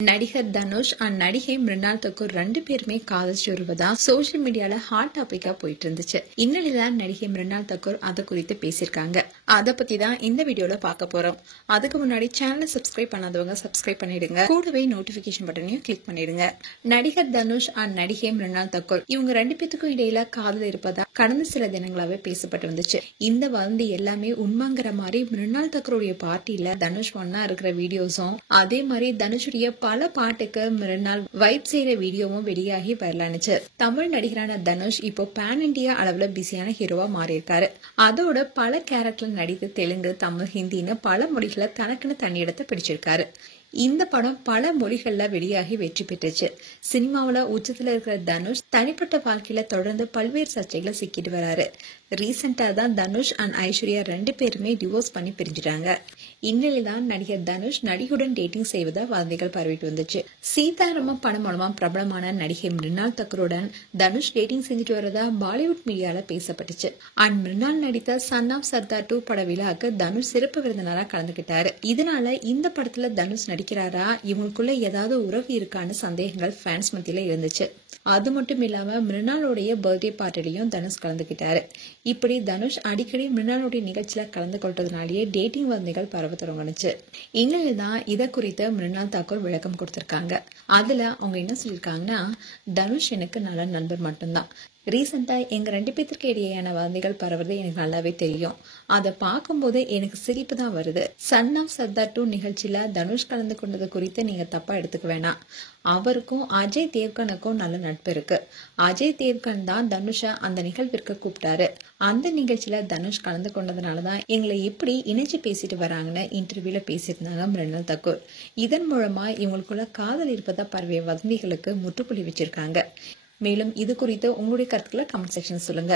நடிகர் தனுஷ் அண்ட் நடிகை மிருனால் தக்கூர் 2 பேருமே காதலிச்சு வருவதா சோசியல் மீடியால ஹாட் டாபிக்கா போயிட்டு இருந்துச்சு. இந்நிலையில்தான் நடிகை மிருனால் தக்கூர் அதை குறித்து பேசியிருக்காங்க. அதை பத்தி தான் இந்த வீடியோல பார்க்க போறோம். அதுக்கு முன்னாடி சேனலை சப்ஸ்கிரைப் பண்ணாதவங்க சப்ஸ்கிரைப் பண்ணிடுங்க. கூடவே நோட்டிபிகேஷன் பட்டனையும் கிளிக் பண்ணிடுங்க. நடிகர் தனுஷ் அண்ட் நடிகை மிருனால் தக்கூர் இவங்க 2 பேத்துக்கும் இடையில காதல் இருப்பதா கடந்த சில தினங்களாவே பேசப்பட்டு வந்துச்சு. இந்த வதந்தி எல்லாமே உண்மைங்கிற மாதிரி மிருனால் தக்கூருடைய பார்ட்டியில தனுஷ் ஒன்னா இருக்கிற வீடியோஸும் அதே மாதிரி தனுஷுடைய பல பாட்டுக்கு மிருனால் வைப் செய்யற வீடியோவும் வெளியாகி வரலானுச்சு. தமிழ் நடிகரான தனுஷ் இப்போ பேன் இண்டியா அளவுல பிஸியான ஹீரோவா மாறி இருக்காரு. அதோட பல கேரக்டர் நடித்து தெலுங்கு, தமிழ், ஹிந்தின்னு பல மொழிகளை தனக்குன்னு தனி இடத்தை பிடிச்சிருக்காரு. இந்த படம் பல மொழிகள்ல வெளியாகி வெற்றி பெற்றுச்சு. சினிமாவில உச்சத்துல இருக்கிற தனுஷ் தனிப்பட்ட வாழ்க்கையில தொடர்ந்து பல்வேறு சர்ச்சைகளை சிக்கிட்டு வராரு. ரீசெண்டா தான் தனுஷ் அண்ட் ஐஸ்வர்யா 2 பேருமே டிவோர்ஸ் பண்ணி பிரிஞ்சிட்டாங்க. இந்நிலையில்தான் நடிகர் தனுஷ் நடிகையுடன் டேட்டிங் செய்வதா வதந்திகள் பரவிட்டு வந்துச்சு. சீதாராமம் படம் மூலமா பிரபலமான நடிகை மிருனால் தக்கூருடன் தனுஷ் டேட்டிங் செஞ்சுட்டு வரதா பாலிவுட் மீடியால பேசப்பட்டுச்சு. அண்ட் மிருனால் நடித்த சன் ஆஃப் சர்தார் 2 பட விழாக்கு தனுஷ் சிறப்பு விருந்தினரா கலந்துகிட்டாரு. இதனால இந்த படத்துல தனுஷ் நடிக்கிறாரா, இவங்களுக்குள்ள ஏதாவது உறவு இருக்கான்னு சந்தேகங்கள் ஃபேன்ஸ் மத்தியில இருந்துச்சு. அது மட்டும் இல்லாம மிருனாலுடைய பர்த்டே பார்ட்டிலையும் தனுஷ் கலந்துகிட்டாரு. இப்படி தனுஷ் அடிக்கடி மிருனாலுடைய நிகழ்ச்சியில கலந்து கொள்றதுனாலேயே டேட்டிங் வதந்திகள் பரவ தொடங்குச்சு. இந்நிலைதான் இதை குறித்து மிருனால் தாக்கூர் விளக்கம் கொடுத்திருக்காங்க. அதுல அவங்க என்ன சொல்லியிருக்காங்கன்னா, தனுஷ் எனக்கு நல்ல நண்பர் மட்டும்தான். ரீசெண்டா எங்க 2 பேத்திற்கு இடையேயான வதந்திகள் பரவுறது எனக்கு நல்லாவே தெரியும். அதை பார்க்கும்போது எனக்கு சிரிப்பு தான் வருது. சன் ஆஃப் சர்தார் 2 நிகழ்ச்சியில தனுஷ் கலந்து கொண்டது குறித்து நீங்க தப்பா எடுத்துக்க வேணாம். அவருக்கும் அஜய் தேவ்கனுக்கும் நல்ல நட்பு இருக்கு. அஜய் தேவ்கன் தான் தனுஷை அந்த நிகழ்விற்கு கூப்பிட்டாரு. அந்த நிகழ்ச்சியில தனுஷ் கலந்து கொண்டதுனாலதான் எங்களை எப்படி இணைச்சு பேசிட்டு வராங்கன்னு இன்டர்வியூல பேசியிருந்தாங்க மிருனால் தக்கூர். இதன் மூலமா இவங்களுக்குள்ள காதல் இருப்பதா பரவிய வதந்திகளுக்கு முற்றுப்புள்ளி வச்சிருக்காங்க. மேலும் இது குறித்து உங்களுடைய கருத்துக்களை கமெண்ட் செக்ஷன் சொல்லுங்க.